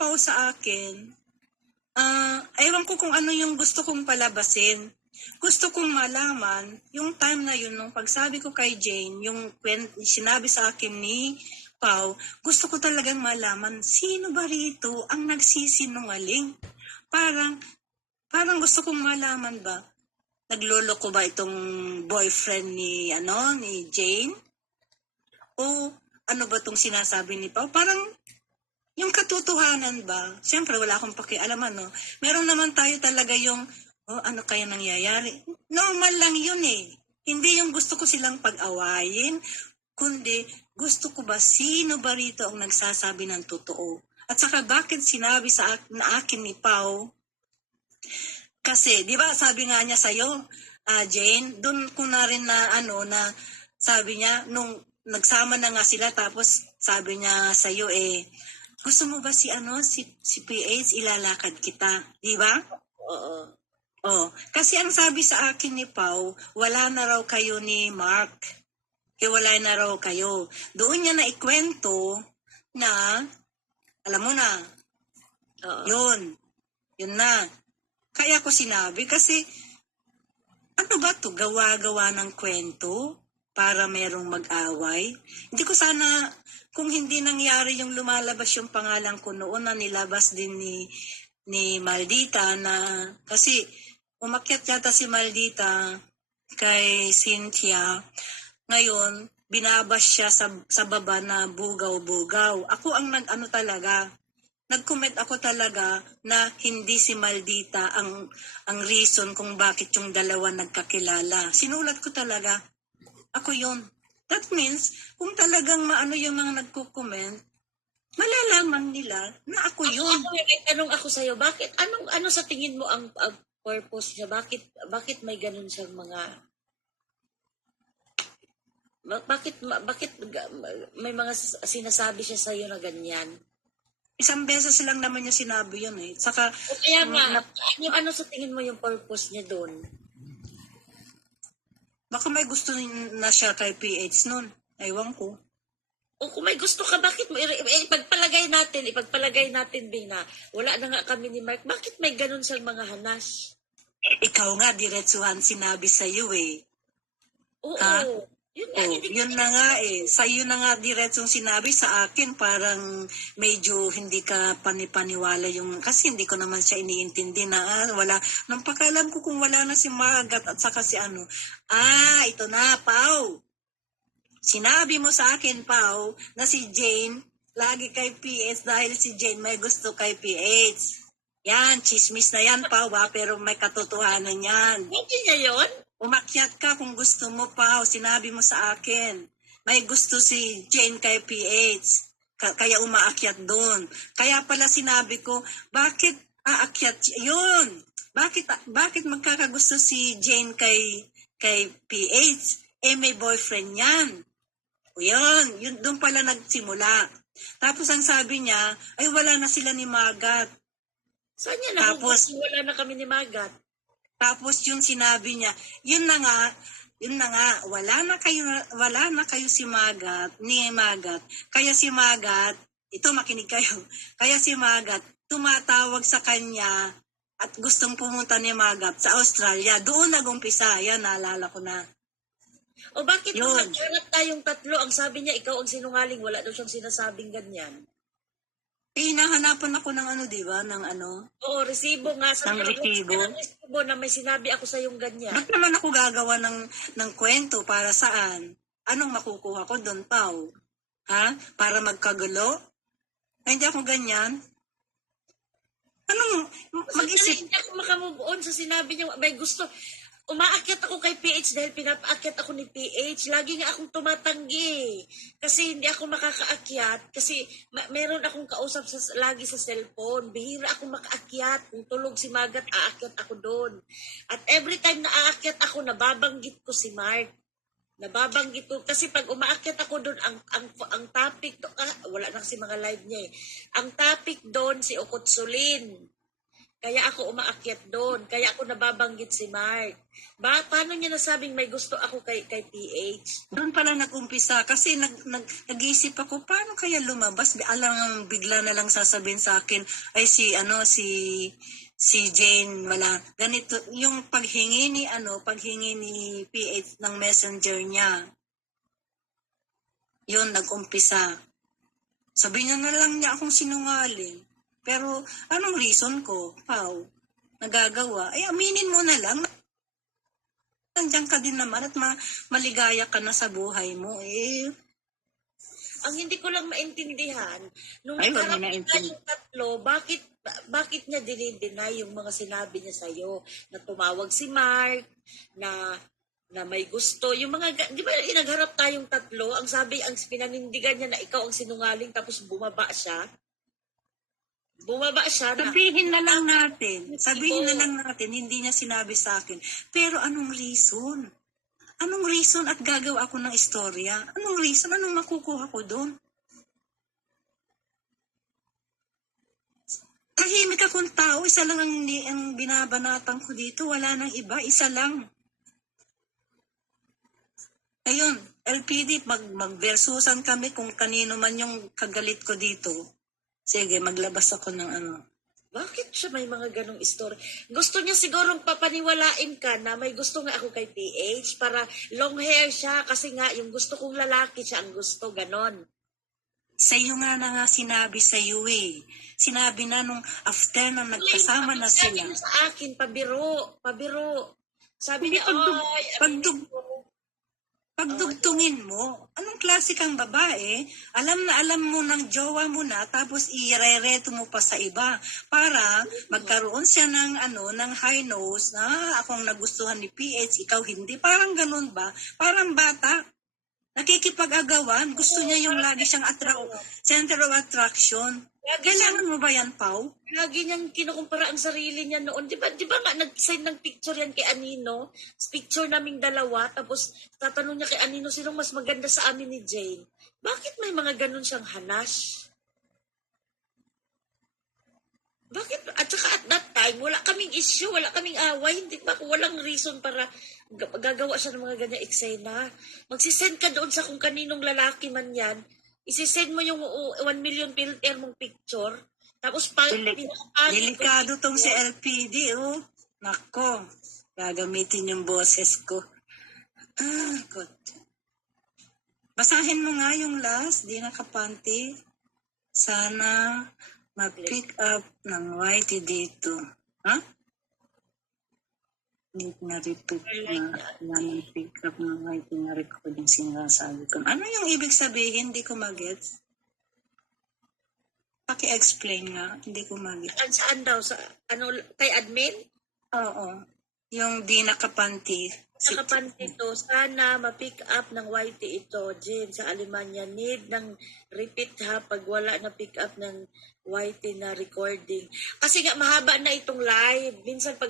Pao sa akin, ewan ko kung ano yung gusto kong palabasin. Gusto kong malaman, yung time na yun, nung pagsabi ko kay Jane, yung sinabi sa akin ni Pao, gusto ko talagang malaman, sino ba rito ang nagsisinungaling? Parang gusto kong malaman ba, nagloloko ba itong boyfriend ni Jane? O ano ba itong sinasabi ni Pao? Parang yung katotohanan ba? Siyempre, wala akong pakialaman, no? Meron naman tayo talaga yung, ano kaya nangyayari? Normal lang yun eh. Hindi yung gusto ko silang pag-awayin, kundi gusto ko ba sino ba rito ang nagsasabi ng totoo? At saka bakit sinabi na akin ni Pao? Kasi, di ba, sabi nga niya sa'yo, Jane, doon ko na rin na sabi niya, nung nagsama na nga sila, tapos sabi niya sa'yo, gusto mo ba si PH, ilalakad kita, di ba? Oo. Oh, kasi ang sabi sa akin ni Pao, wala na raw kayo ni Mark. Hiwalay na raw kayo. Doon niya na ikwento na, alam mo na, Oo. yun na. Kaya ko sinabi kasi, ano ba to, gawa-gawa ng kwento para merong mag-away? Hindi ko sana, kung hindi nangyari yung lumalabas yung pangalan ko noon na nilabas din ni Maldita na, kasi umakyat yata si Maldita kay Cynthia. Ngayon, binabas siya sa baba na bugaw-bugaw. Ako ang nag-comment ako talaga na hindi si Maldita ang reason kung bakit yung dalawa nagkakilala. Sinulat ko talaga. Ako yun. That means, kung talagang maano yung mga nagko-comment, malalaman nila na ako yun. Ako may tanong ako sa'yo, bakit, ano sa tingin mo ang purpose niya? Bakit may ganun siyang mga, bakit may mga sinasabi siya sa'yo na ganyan? Isang beses lang naman niya sinabi yun eh. Saka, O kaya nga, ano sa tingin mo yung purpose niya doon? baka may gusto na siya kay PH nun. Ewan ko. O kung may gusto ka, bakit mo, ipagpalagay natin, Bina, wala na nga kami ni Mark, bakit may ganun siyang mga hanas? Ikaw nga, diretsuhan sinabi sa'yo eh. Oo. Ha? Yun nga, Yun na nga eh. Sa'yo na nga diretsong sinabi, sa akin parang medyo hindi ka panipaniwala yung, kasi hindi ko naman siya iniintindi na wala. Nang pakalam ko kung wala na si Magat at saka si ano. Ito na, Pao. Sinabi mo sa akin, Pao, na si Jane lagi kay PH dahil si Jane may gusto kay PH. Yan, chismis na yan, Pao, pero may katotohanan yan. Hindi niya yun? Umakyat ka kung gusto mo, Pao. Sinabi mo sa akin. May gusto si Jane kay PH. Kaya umaakyat doon. Kaya pala sinabi ko, bakit aakyat yun? Bakit magkakagusto si Jane kay PH? May boyfriend yan. Yun doon pala nagsimula. Tapos ang sabi niya, ay wala na sila ni Magat. Saan niya nahugot wala na kami ni Magat? Tapos yung sinabi niya, yun na nga, wala na kayo si Magat, ni Magat. Kaya si Magat, ito makinig kayo, kaya si Magat tumatawag sa kanya at gustong pumunta ni Magat sa Australia. Doon nag-umpisa, yan, naalala ko na. O bakit nung nagkarat tayong tatlo, ang sabi niya, ikaw ang sinungaling, wala daw siyang sinasabing ganyan? Hinahanapan ako ng di ba? Oo, resibo nga. Ng resibo. Resibo na may sinabi ako sa yung ganyan. Ba't naman ako gagawa ng kwento para saan? Anong makukuha ko doon, Pao? Ha? Para magkagulo? Ay, hindi ako ganyan. Anong mag-isip? Hindi ako makamove on sa sinabi niya, may gusto. Umaakyat ako kay PH dahil pinapaakyat ako ni PH. Lagi nga akong tumatanggi. Kasi hindi ako makakaakyat. Kasi meron akong kausap lagi sa cellphone. Bihira akong makaakyat. Kung tulog si Magat, aakyat ako doon. At every time na aakyat ako, nababanggit ko si Mark. Nababanggit ko. Kasi pag umaakyat ako doon, ang topic, wala na kasi mga live niya eh. Ang topic doon si Okotsulin. Kaya ako umaakyat doon. Kaya ako nababanggit si Mark. Paano niya nasabing may gusto ako kay PH? Doon pala nag-umpisa kasi nag-iisip ako paano kaya lumabas. Alam bigla na lang sasabihin sa akin ay si Jane wala ganito yung paghingi ni PH ng messenger niya. Yun nag-umpisa. Sabi niya na lang niya akong sinungaling. Pero anong reason ko, Pao, nagagawa? Ay aminin mo na lang. Nandiyan ka din naman at maligaya ka na sa buhay mo. Ang hindi ko lang maintindihan, nung Ay, wag mo nakarap naintindihan. tayong tatlo, bakit niya dinideny yung mga sinabi niya sa'yo? Na tumawag si Mark, na may gusto. Yung mga, di ba nagharap tayong tatlo, ang pinanindigan niya na ikaw ang sinungaling, tapos bumaba siya. Sabihin na lang natin, hindi niya sinabi sa akin. Pero anong reason? Anong reason at gagawa ako ng istorya? Anong reason? Anong makukuha ko doon? Tahimik akong tao, isa lang ang binabanatan ko dito. Wala nang iba, isa lang. Ayun, LPD, mag-versusan kami kung kanino man yung kagalit ko dito. Sige, maglabas ako ng ano. Bakit siya may mga ganong story? Gusto niya sigurong papaniwalain ka na may gusto nga ako kay PH para long hair siya kasi nga yung gusto kong lalaki siya ang gusto, ganon. Sa iyo nga na nga sinabi sa iyo eh. Sinabi na nung after nang nagkasama na Sabi sila. niya sa akin, pabiro. Sabi Hindi, niya, pagdugtungin mo, anong klase kang babae? Alam na alam mo ng jowa mo na, tapos irereto mo pa sa iba para magkaroon siya ng high nose na akong nagustuhan ni PH, ikaw hindi. Parang ganun ba? Parang bata. Nakikipag-agawan. Gusto niya yung lagi siyang center of attraction. Kailangan mo ba yan, Pau? lagi niyang kinukumpara ang sarili niya noon. Di ba nga nag-send ng picture yan kay Anino? Picture naming dalawa, tapos tatanong niya kay Anino, sinong mas maganda sa amin ni Jane? Bakit may mga ganun siyang hanas? Bakit? At saka at that time, wala kaming issue, wala kaming away, hindi ba? Walang reason para gagawa siya ng mga ganyan eksena. Magsisend ka doon sa kung kaninong lalaki man yan, isisend mo yung 1 million filter mong picture, tapos Delikado tong si LPD, oh. Nako, gagamitin yung boses ko. God. Basahin mo nga yung last, di nakapanty. Sana ma-pick up ng YT dito. Ha? Hindi na-repeat na pick up ng YT na recording sinasabi ko. Ano yung ibig sabihin? Hindi ko mag-gets. Paki-explain nga. Hindi ko mag-gets. Saan daw? Kay admin? Oo. Yung di nakapanty. Nakapanty to, sana ma-pick up ng YT ito, Jen, sa Alemanya. Need ng repeat ha, pag wala na pick up ng YT na recording. Kasi nga, mahaba na itong live. Minsan pag